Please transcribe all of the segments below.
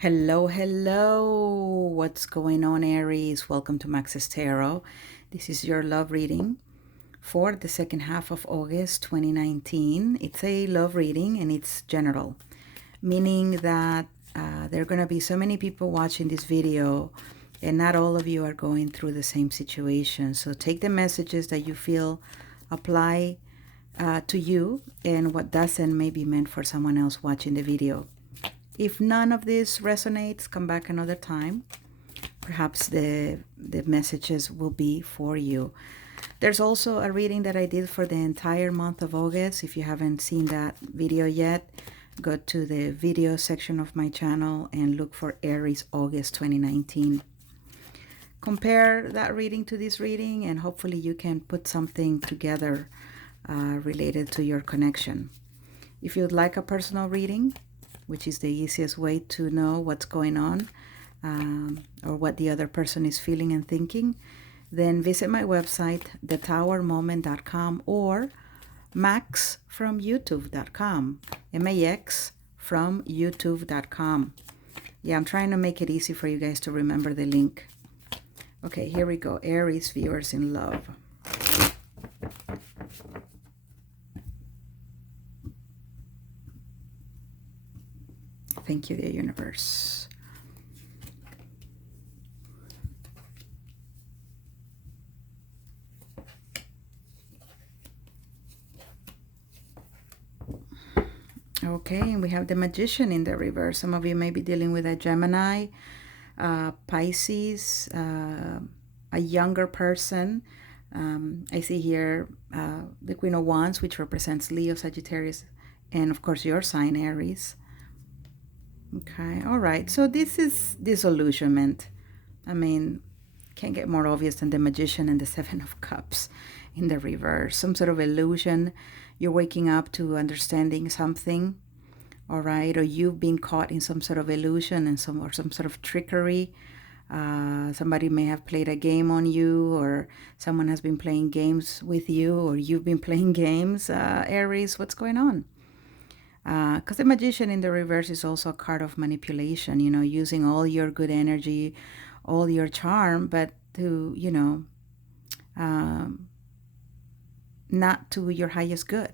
Hello, hello. What's going on, Aries? Welcome to Max's Tarot. This is your love reading for the second half of August 2019. It's a love reading and it's general, meaning that there are going to be so many people watching this video and not all of you are going through the same situation. So take the messages that you feel apply to you, and what doesn't may be meant for someone else watching the video. If none of this resonates, come back another time. Perhaps the messages will be for you. There's also a reading that I did for the entire month of August. If you haven't seen that video yet, go to the video section of my channel and look for Aries August 2019. Compare that reading to this reading and hopefully you can put something together related to your connection. If you'd like a personal reading, which is the easiest way to know what's going on or what the other person is feeling and thinking, then visit my website, thetowermoment.com, or maxfromyoutube.com, M-A-X from youtube.com. Yeah, I'm trying to make it easy for you guys to remember the link. Okay, here we go. Aries viewers in love. Thank you, the universe. Okay, and we have the Magician in the reverse. Some of you may be dealing with a Gemini, Pisces, a younger person. I see here the Queen of Wands, which represents Leo, Sagittarius, and of course your sign, Aries. Okay, all right. So this is disillusionment. I mean, can't get more obvious than the Magician and the Seven of Cups in the reverse. Some sort of illusion. You're waking up to understanding something, all right? Or you've been caught in some sort of illusion and some sort of trickery. Somebody may have played a game on you, or someone has been playing games with you, or you've been playing games. Aries, what's going on? Because the Magician in the reverse is also a card of manipulation, you know, using all your good energy, all your charm, but to, you know, not to your highest good,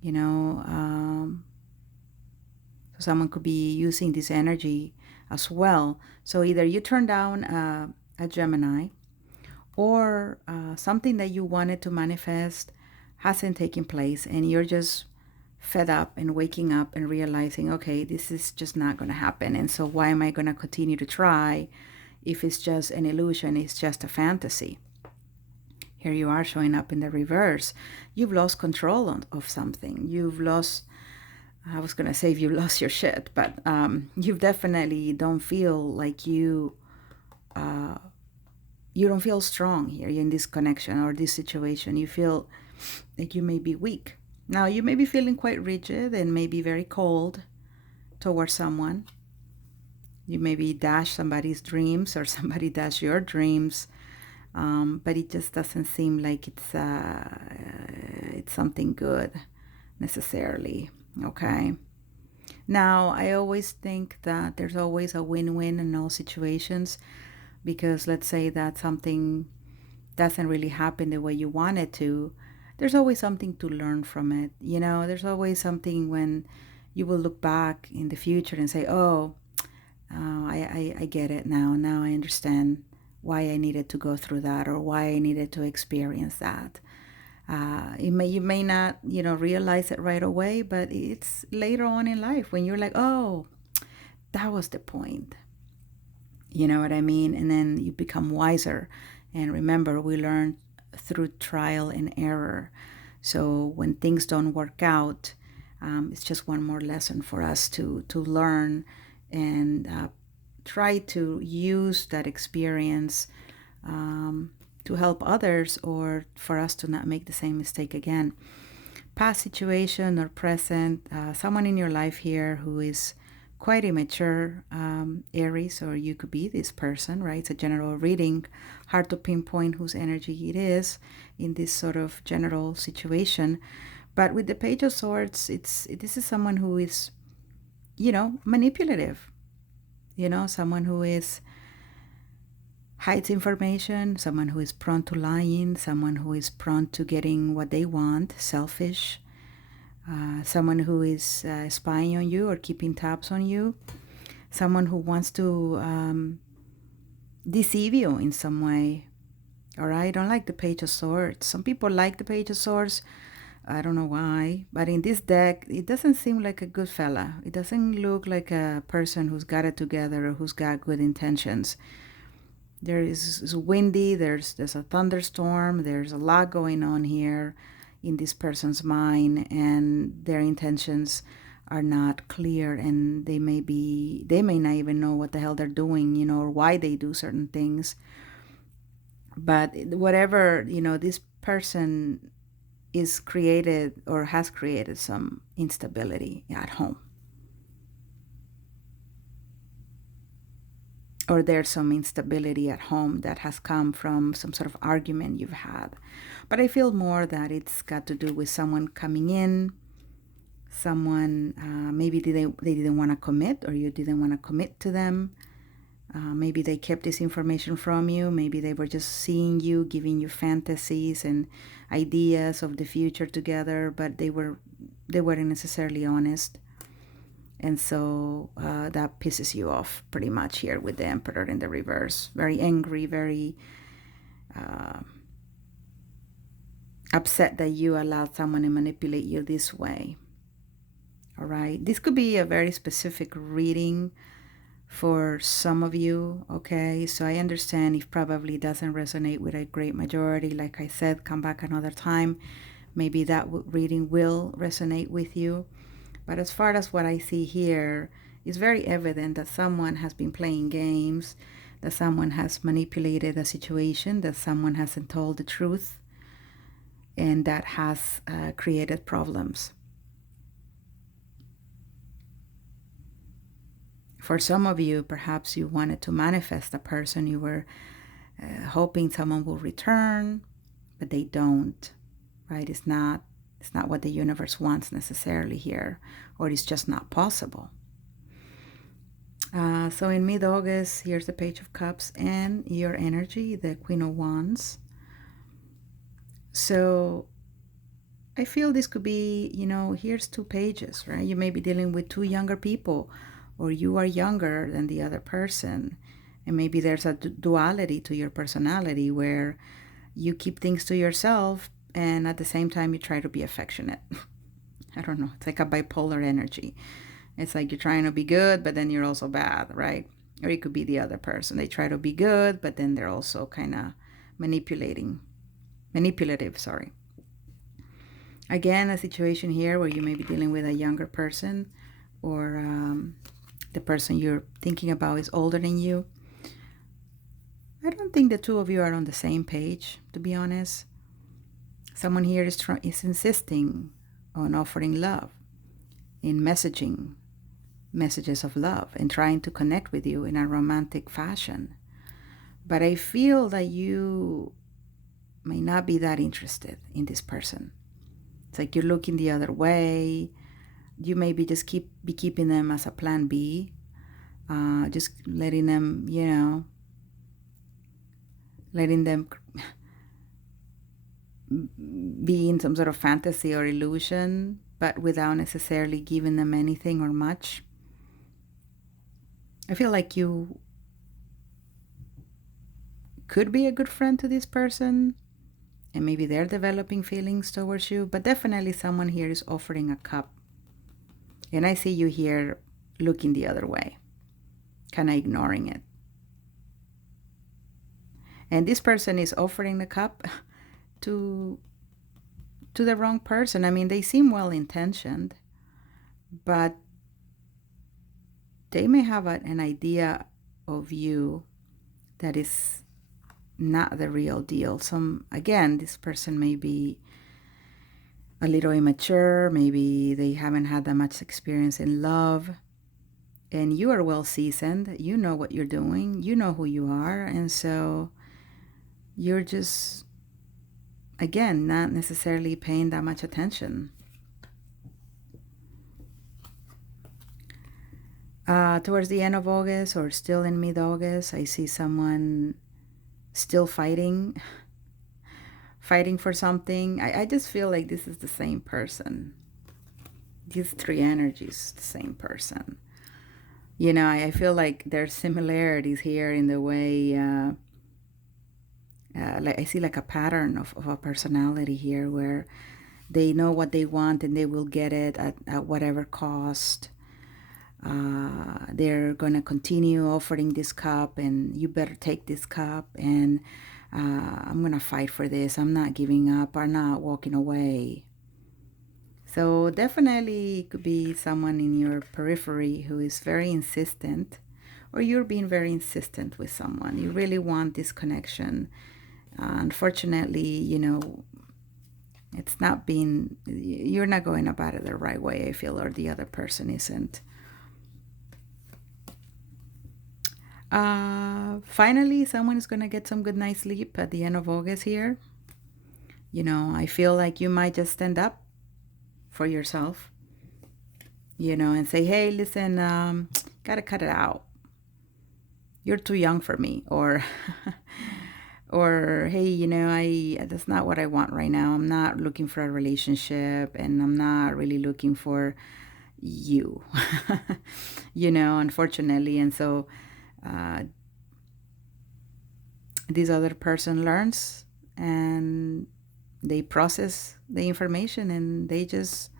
you know. So someone could be using this energy as well. So either you turn down a Gemini, or something that you wanted to manifest hasn't taken place, and you're just fed up and waking up and realizing, okay, this is just not going to happen. And so why am I going to continue to try if it's just an illusion, it's just a fantasy? Here you are showing up in the reverse. You've lost control of something. You've lost, I was going to say you've lost your shit, but you definitely don't feel like you don't feel strong here in this connection or this situation. You feel like you may be weak. Now, you may be feeling quite rigid and maybe very cold towards someone. You maybe dash somebody's dreams or somebody dash your dreams, but it just doesn't seem like it's something good necessarily, okay? Now, I always think that there's always a win-win in all situations, because let's say that something doesn't really happen the way you want it to, there's always something to learn from it. You know, there's always something when you will look back in the future and say, oh, I get it now. Now I understand why I needed to go through that, or why I needed to experience that. You may not, you know, realize it right away, but it's later on in life when you're like, oh, that was the point. You know what I mean? And then you become wiser. And remember, we learn through trial and error. So when things don't work out, it's just one more lesson for us to learn and try to use that experience to help others, or for us to not make the same mistake again. Past situation or present, someone in your life here who is quite immature, Aries, or you could be this person, right? It's a general reading, hard to pinpoint whose energy it is in this sort of general situation. But with the Page of Swords, this is someone who is, you know, manipulative. someone who hides information, someone who is prone to lying, someone who is prone to getting what they want, selfish, someone who is spying on you or keeping tabs on you, someone who wants to deceive you in some way. All right, I don't like the Page of Swords. Some people like the Page of Swords. I don't know why, but in this deck, it doesn't seem like a good fella. It doesn't look like a person who's got it together or who's got good intentions. It's windy, there's a thunderstorm, there's a lot going on here in this person's mind, and their intentions are not clear, and they may not even know what the hell they're doing, or why they do certain things. But whatever, this person is created or has created some instability at home. Or there's some instability at home that has come from some sort of argument you've had. But I feel more that it's got to do with someone coming in, someone, maybe they didn't want to commit, or you didn't want to commit to them. Maybe they kept this information from you. Maybe they were just seeing you, giving you fantasies and ideas of the future together, but they weren't necessarily honest. And so that pisses you off pretty much here with the Emperor in the reverse. Very angry, very upset that you allowed someone to manipulate you this way. All right. This could be a very specific reading for some of you, okay? So I understand if probably doesn't resonate with a great majority. Like I said, come back another time. Maybe that reading will resonate with you. But as far as what I see here, it's very evident that someone has been playing games, that someone has manipulated a situation, that someone hasn't told the truth, and that has created problems. For some of you, perhaps you wanted to manifest a person. You were hoping someone will return, but they don't, right? It's not what the universe wants necessarily here, or it's just not possible. So in mid-August, here's the Page of Cups and your energy, the Queen of Wands. So I feel this could be, here's two pages, right? You may be dealing with two younger people, or you are younger than the other person. And maybe there's a duality to your personality where you keep things to yourself, and at the same time you try to be affectionate. I don't know. It's like a bipolar energy. It's like you're trying to be good, but then you're also bad, right? Or it could be the other person. They try to be good, but then they're also kind of manipulative, sorry. Again, a situation here where you may be dealing with a younger person, or the person you're thinking about is older than you. I don't think the two of you are on the same page, to be honest. Someone here is insisting on offering love, in messaging messages of love, and trying to connect with you in a romantic fashion. But I feel that you may not be that interested in this person. It's like you're looking the other way. You maybe just be keeping them as a plan B, just letting them, letting them be in some sort of fantasy or illusion, but without necessarily giving them anything or much. I feel like you could be a good friend to this person, and maybe they're developing feelings towards you, but definitely someone here is offering a cup. And I see you here looking the other way, kind of ignoring it. And this person is offering the cup to the wrong person. I mean, they seem well-intentioned, but they may have an idea of you that is not the real deal. Again, this person may be a little immature. Maybe they haven't had that much experience in love, and you are well seasoned. You know what you're doing. You know who you are. And so you're just, again, not necessarily paying that much attention. Towards the end of August or still in mid-August, I see someone still fighting for something. I just feel like this is the same person. These three energies, the same person. You know, I feel like there's similarities here in the way, like I see like a pattern of a personality here where they know what they want and they will get it at whatever cost. They're going to continue offering this cup, and you better take this cup, and I'm going to fight for this. I'm not giving up or not walking away. So definitely it could be someone in your periphery who is very insistent, or you're being very insistent with someone. You really want this connection. Unfortunately, you know, it's not being, you're not going about it the right way, I feel, or the other person isn't. Finally, someone is going to get some good night's sleep at the end of August here. You know, I feel like you might just stand up for yourself, you know, and say, hey, listen, gotta cut it out. You're too young for me. Or, or, hey, you know, that's not what I want right now. I'm not looking for a relationship, and I'm not really looking for you, you know, unfortunately. And so, this other person learns and they process the information and they just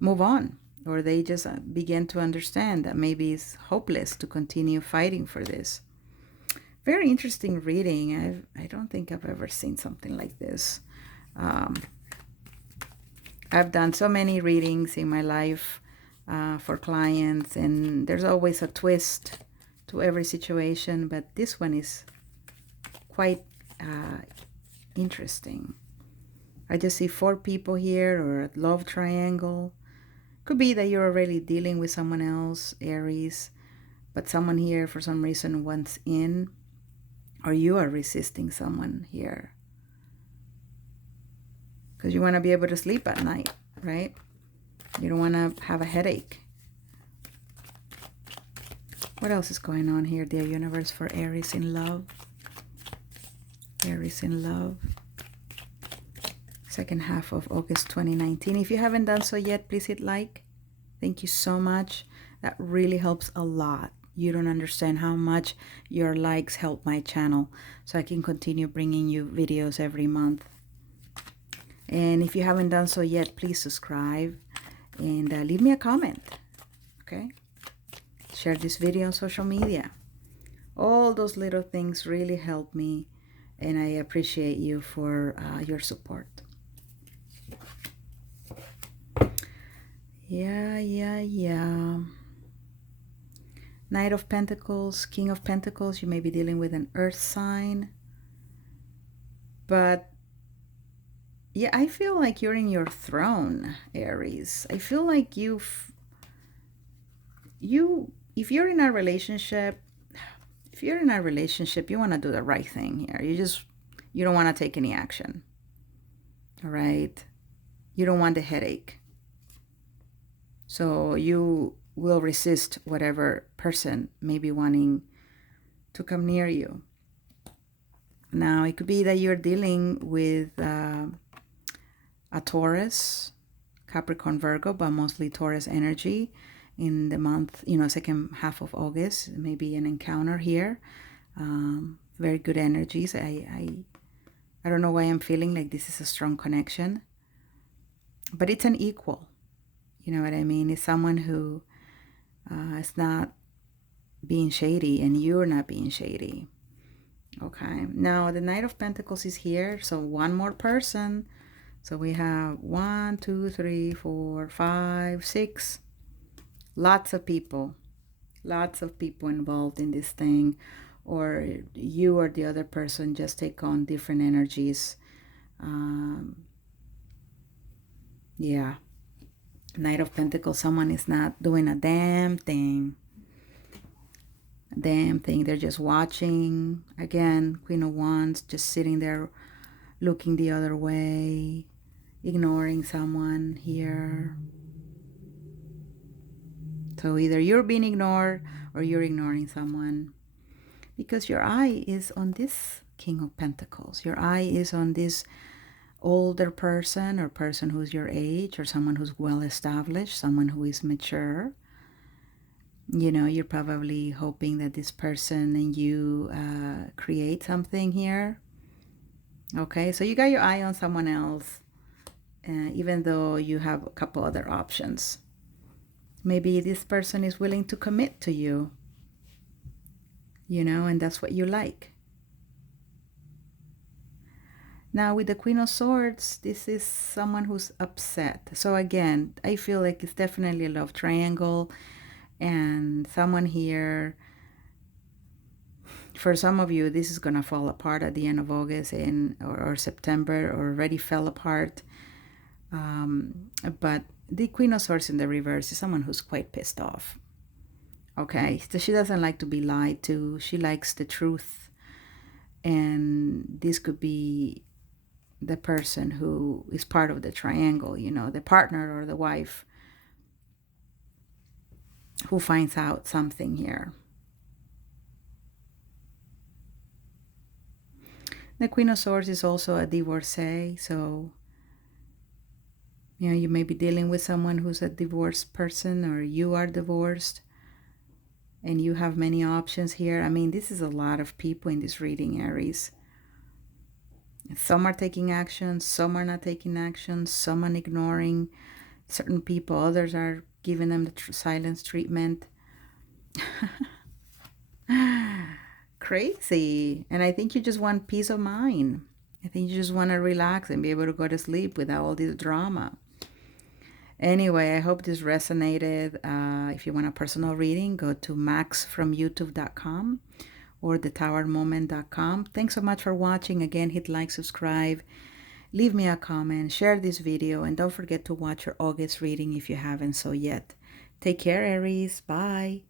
move on, or they just begin to understand that maybe it's hopeless to continue fighting for this. Very interesting reading. I don't think I've ever seen something like this. I've done so many readings in my life for clients, and there's always a twist to every situation, but this one is quite interesting. I just see 4 people here, or a love triangle. Could be that you're already dealing with someone else, Aries, but someone here for some reason wants in, or you are resisting someone here because you want to be able to sleep at night, right? You don't want to have a headache. What else is going on here, dear universe, for Aries in love? Aries in love. Second half of August 2019. If you haven't done so yet, please hit like. Thank you so much. That really helps a lot. You don't understand how much your likes help my channel, so I can continue bringing you videos every month. And if you haven't done so yet, please subscribe and leave me a comment. Okay? Share this video on social media. All those little things really help me, and I appreciate you for your support. Yeah. Knight of Pentacles, King of Pentacles. You may be dealing with an earth sign. But yeah, I feel like you're in your throne, Aries. I feel like if you're in a relationship, you want to do the right thing here. You don't want to take any action. All right? You don't want the headache. So you will resist whatever person may be wanting to come near you. Now, it could be that you're dealing with a Taurus, Capricorn, Virgo, but mostly Taurus energy in the month, second half of August. Maybe an encounter here. Very good energies. I don't know why I'm feeling like this is a strong connection, but it's an equal. You know what I mean? It's someone who is not being shady, and you're not being shady. Okay. Now, the Knight of Pentacles is here. So one more person. So we have 1, 2, 3, 4, 5, 6. Lots of people. Lots of people involved in this thing. Or you or the other person just take on different energies. Yeah. Knight of Pentacles, someone is not doing a damn thing. They're just watching. Again, Queen of Wands, just sitting there looking the other way, ignoring someone here. So either you're being ignored or you're ignoring someone, because your eye is on this King of Pentacles. Your eye is on this older person or person who's your age or someone who's well established, someone who is mature. You know, you're probably hoping that this person and you create something here. Okay, so you got your eye on someone else, even though you have a couple other options. Maybe this person is willing to commit to you, you know, and that's what you like. Now with the Queen of Swords, this is someone who's upset. So again, I feel like it's definitely a love triangle, and someone here, for some of you, this is going to fall apart at the end of August or September, or already fell apart. But the Queen of Swords in the reverse is someone who's quite pissed off. Okay, so she doesn't like to be lied to. She likes the truth. And this could be the person who is part of the triangle, you know, the partner or the wife who finds out something here. The Queen of Swords is also a divorcee, so, you know, you may be dealing with someone who's a divorced person, or you are divorced and you have many options here. I mean, this is a lot of people in this reading, Aries. Some are taking action, some are not taking action, some are ignoring certain people, others are giving them the silence treatment. Crazy. And I think you just want peace of mind. I think you just want to relax and be able to go to sleep without all this drama. Anyway, I hope this resonated. If you want a personal reading, go to maxfromyoutube.com or thetowermoment.com. Thanks so much for watching. Again, hit like, subscribe, leave me a comment, share this video, and don't forget to watch your August reading if you haven't so yet. Take care, Aries. Bye.